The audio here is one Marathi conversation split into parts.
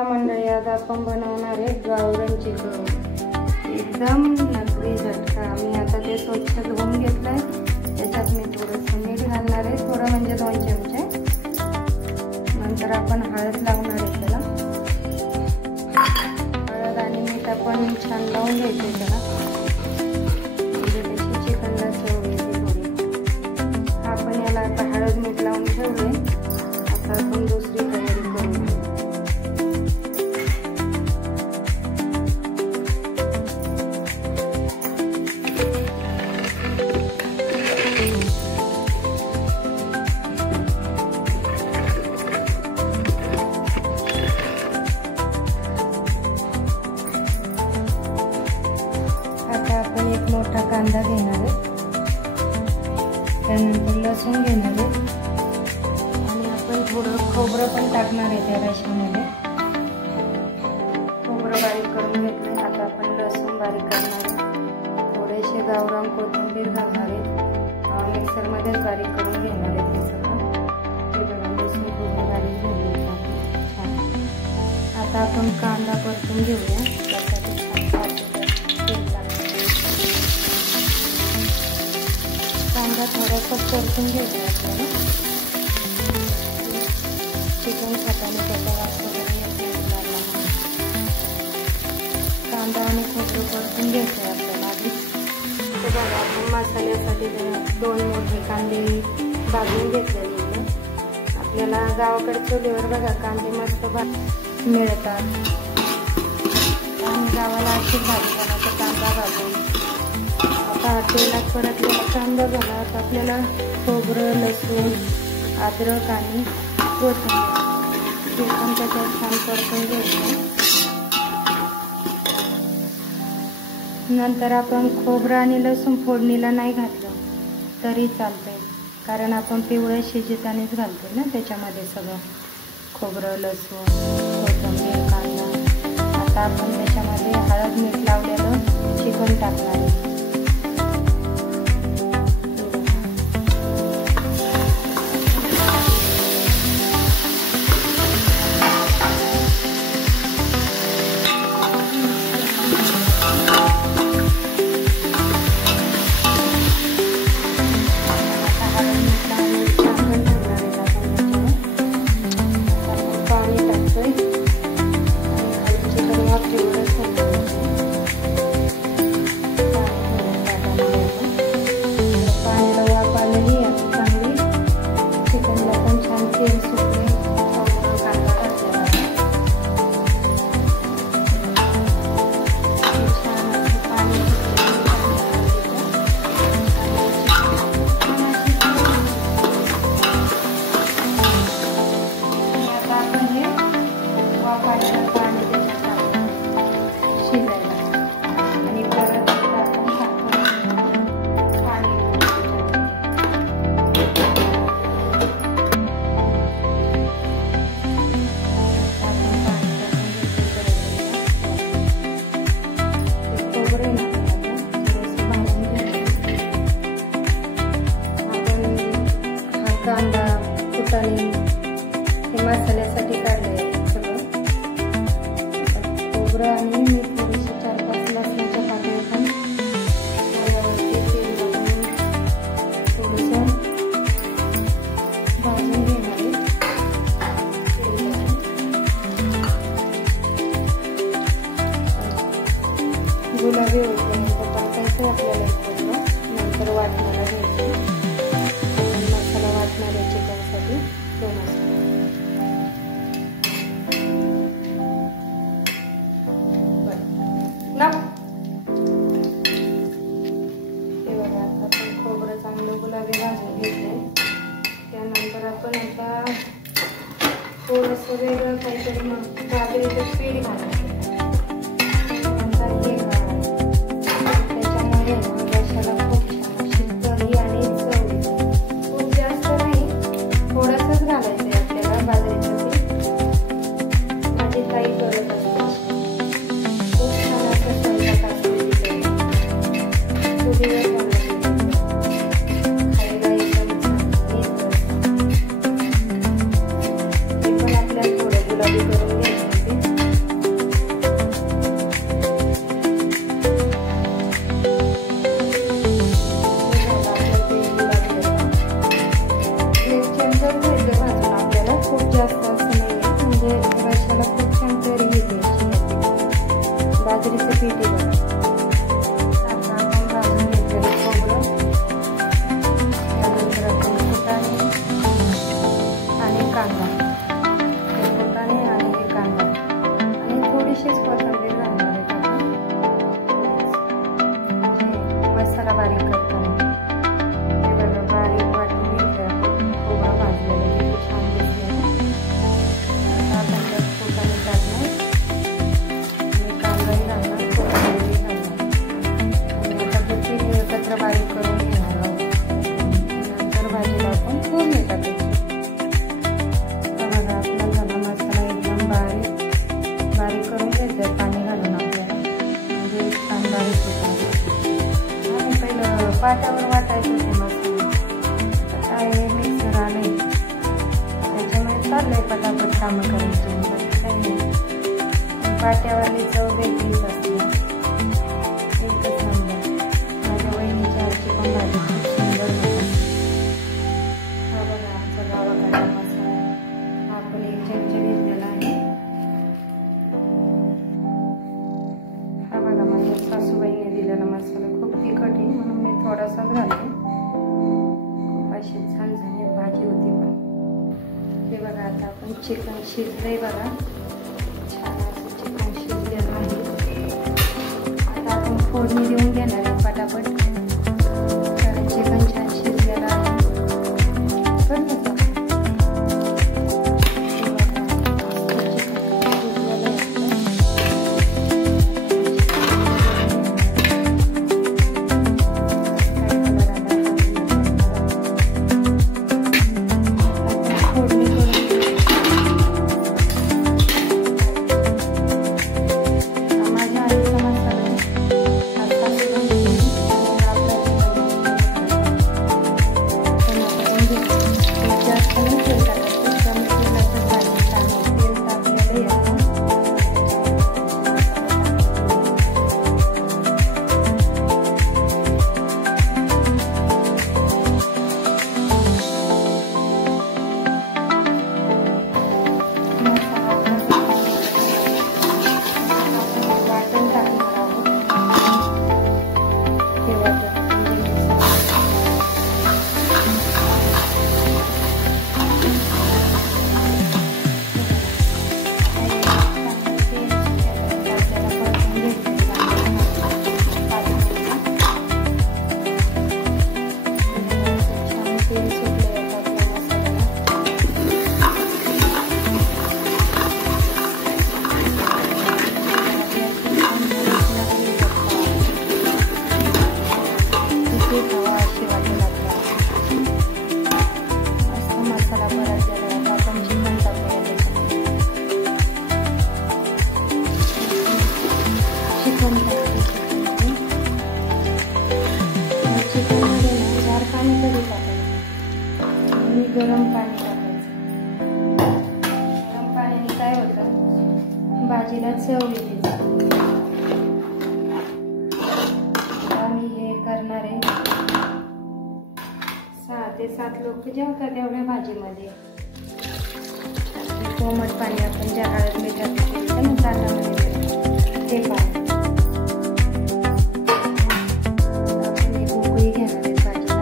मंडळी, आज आपण बनवणार आहे गावरान चिकन. एकदम नकली झटका. मी आता ते स्वच्छ धुवून घेतलंय. त्याच्यात मी थोडंसं मीठ घालणार आहे, थोडं म्हणजे 2 चमचे. नंतर आपण हळद लावणार आहे त्याला. हळद आणि मीठ आपण छान लावून घ्यायचे त्याला, म्हणजे त्याची चिकनला चव येते थोडी. आपण याला आता हळद मीठ लावून ठेवले. आता आपण दुसरी तयारी करू. एक मोठा कांदा घेणार आहे, त्यानंतर लसूण घेणार आहे आणि आपण थोडं खोबरं पण टाकणार आहे त्या रश्यामध्ये. खोबरं बारीक करून घेतलं. आता आपण लसूण बारीक करणार आहे. थोडेसे गावरान कोथिंबीर घालणार आहे. मिक्सरमध्येच बारीक करून घेणार आहे ते सगळं. ते बघा, लसूण पूर्ण बारीक झाले छान. आता आपण कांदा परतून घेऊया. त्यासाठी कांदा थोडासा परतून घ्यायचा आपल्याला. चिकन खाताना त्याचा वास वगैरे येतो. कांदा आणि खोबरं परतून घ्यायचं आपल्याला आधी. तर बघा, आपण मसाल्यासाठी 2 मोठे कांदे भाजून घेतलेले. आपल्याला गावाकडे चुलीवर बघा कांदे मस्त मिळतात आणि गावाला अशी भाजताना तर कांदा भाजून. आता तेलात परतलेला कांदा झाला. आता आपल्याला खोबरं, लसूण, अद्रक आणि कोथिंबीर ते पण त्याच्यात छान परतून घ्यायचं. नंतर आपण खोबरं आणि लसूण फोडणीला नाही घातलं तरी चालतंय, कारण आपण पिवळं शिजतानाच घालतो ना त्याच्यामध्ये सगळं खोबरं, लसूण, कोथिंबीर, कांदा. आता आपण त्याच्यामध्ये हळद मीठ लावलेलं चिकन टाकणार आहे. कांदा फुटाणे हे मसाल्यासाठी काढले सगळं. खोबरं आणि मी थोडीशी 4-5 लसणाच्या पाकळ्या पण तव्यावरती तेल घालून थोडंसं भाजून घेणार आहे. गुलाबी होईपर्यंत टाकायचं आपल्याला एकत्र. नंतर वाटणाला घ्यायचं. वाटणाऱ्या चिकनसाठी 2 असतात. हे बघा, आता आपण खोबरं चांगलं गुलाबी भाजून घेतलंय. त्यानंतर आपण आता थोडंसं वेगळं काहीतरी मग बाजरीचं पीठ घालायचं. त्याच्यामुळे रश्याला खूप छान अशी चवी आणि चव थोडंसंच घालायचं आहे आपल्याला बाजरीचं पीठ. माझी ताई करत असते. खूप छान असं स्वयंपाक असते चुलीवर खायला एकदम छान. ते पण आपल्याला थोडं गुलाबी करून घ्यायचं. पीठ आहे बघा. आता आपण भाजून घेतलेलं खोबरं, त्यानंतर आपण फुटाणे आणि कांदा, हे फुटाणे आणि हे कांदा आणि थोडीशीच कोथिंबीर घालणार आहे आपण मसाला बारीक करताना. हे बघा बारीक वाटून घेतलं आपण खोबरं भाजलेलं, किती छान दिसलं. आता आपण त्यात फुटाणे टाकणार आणि कांदाही घालणार, कोथिंबीरही घालणार आणि आता ते तीन एकत्र बारीक करून घेणार आहोत. नंतर भाजीला आपण फोडणी टाकायची. बघा आपला झाला मसाला एकदम बारीक करून घ्यायचा पाणी घालून आपल्याला, म्हणजे छान बारीक होतं. आणि पहिलं पाट्यावर वाटायचं होते मसाला, काय मिक्सर आले त्याच्यामुळे चाललंय पटापट कामं करायची. काही नाही, पाट्यावरली चव वेगळीच असते, एकच नंबर. माझ्या वहिनीच्या हातची पण भाजी खूप सुंदर होती. हा बघा आमचा गावाकडला मसाला आपण एक चमचा घेतलेला आहे. हा बघा माझ्या सासूबाईने दिलेला मसाला खूप तिखट आहे म्हणून मी थोडासाच घालते. खूप अशी झणझणीत भाजी होती. पण हे बघा आता आपण चिकन शिजलंय बघा, छान असं चिकन शिजलेलं आहे. आता आपण फोडणी देऊन घेणार आहे पटापट, कारण चिकन छान शिजलेलं आहे. गरम पाणी टाकायचं. गरम पाण्याने काय होतं, भाजीला चव येते. आम्ही हे करणार आहे 6 ते 7 लोक जेवतात एवढ्या भाजीमध्ये. कोमट पाणी आपण ज्या काळात मिठात टाकायचं ना ताटामध्ये ते पाणी आपण एक उकळी घेणार आहे भाजीला.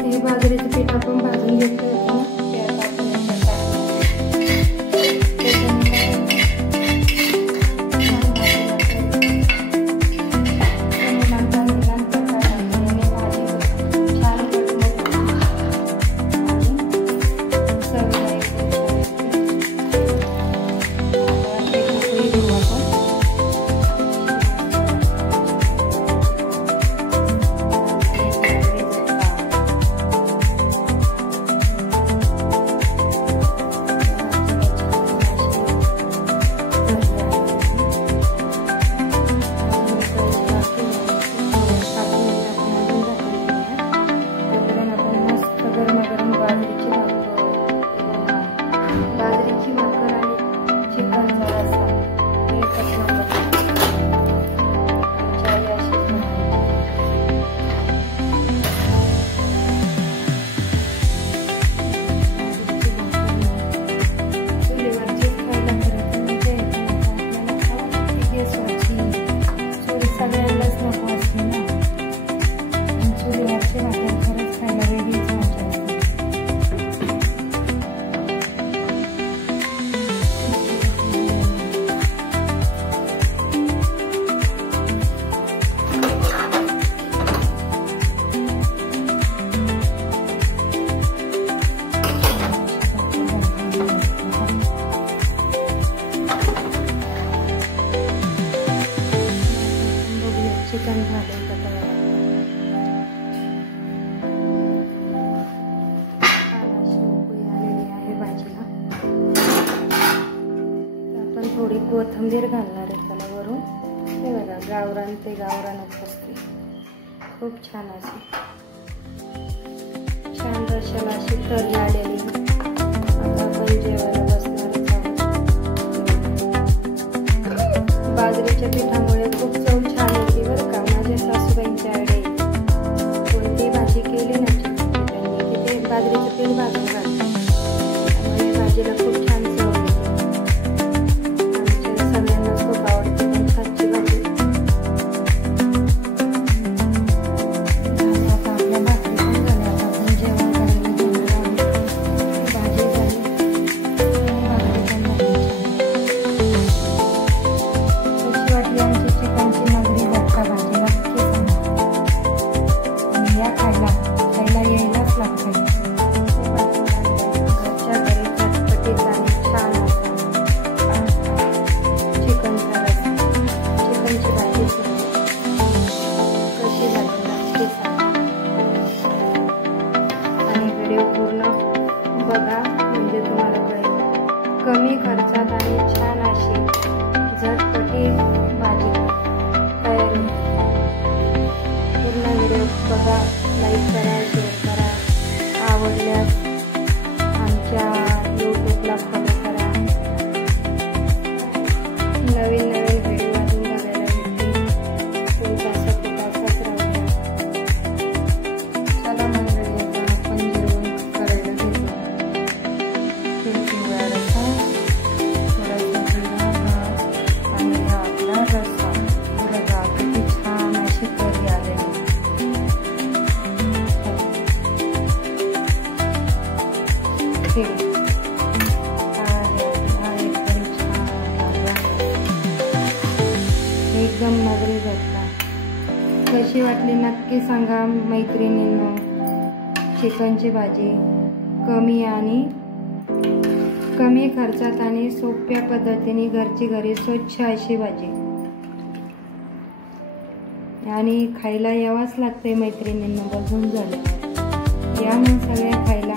हे बाजरीचं पीठ आपण भाजून घेतलं होतं ते आता आपण थोडी कोथिंबीर घालणार आहे त्याला वरून. हे बघा, गावरान ते गावरानच असते. खूप छान अशी छान रशाला अशी तरी आलेली. आता आपण जेवायला बसणारच आहोत. बाजरीच्या पिठामुळे खूप चव छान होती बरं का. माझ्या सासूबाईंची आयडिया. कोणती भाजी केली ना त्यांनी की ते बाजरीचं पीठ भाजून घालतात. त्यामुळे भाजीला खूप छान चव येते. आमच्या सगळ्यांना खूप आवडते कणसाची भाजी. आता आपल्या भाकरी पण झाल्या. आता आपण जेवण करायला घेणार आहोत. भाजी झाली, भाकरी पण झाली. कशी वाटली आमची चिकनची मगरी झटका भाजी नक्की सांगा. आणि या खायला यायलाच लागते. घरच्या घरी चटपटीत आणि छान असा चिकनचा रस्सा, चिकनची भाजी कशी झाली नक्की सांगा. आणि व्हिडिओ पूर्ण बघा म्हणजे तुम्हाला कळेल. कमी खर्चात आणि छान अशी झटपटीत भाजी तयार होते. पूर्ण व्हिडिओ बघा, लाईक करा, शेअर करा. आवडल्यास आमच्या यूट्यूबला फॉलो करा. नवीन व्हिडिओ अजून बघायला भेटतील. तुमचा सपोर्ट असाच राहू द्या. चला मंडळी, आपण जेवण करायला घेतो. पिवळा रस्सा, थोडासा जिरा भात आणि हा आपला रस्सा. बघा किती छान अशी करी आलेली. एकदम मगरी झटका. कशी वाटली नक्की सांगा मैत्रिणींनो. चिकनची भाजी कमी खर्चात आणि सोप्या पद्धतीने घरची घरी स्वच्छ अशी भाजी. आणि खायला यावंच लागते मैत्रिणींना बघून झालं. या मग सगळ्या खायला.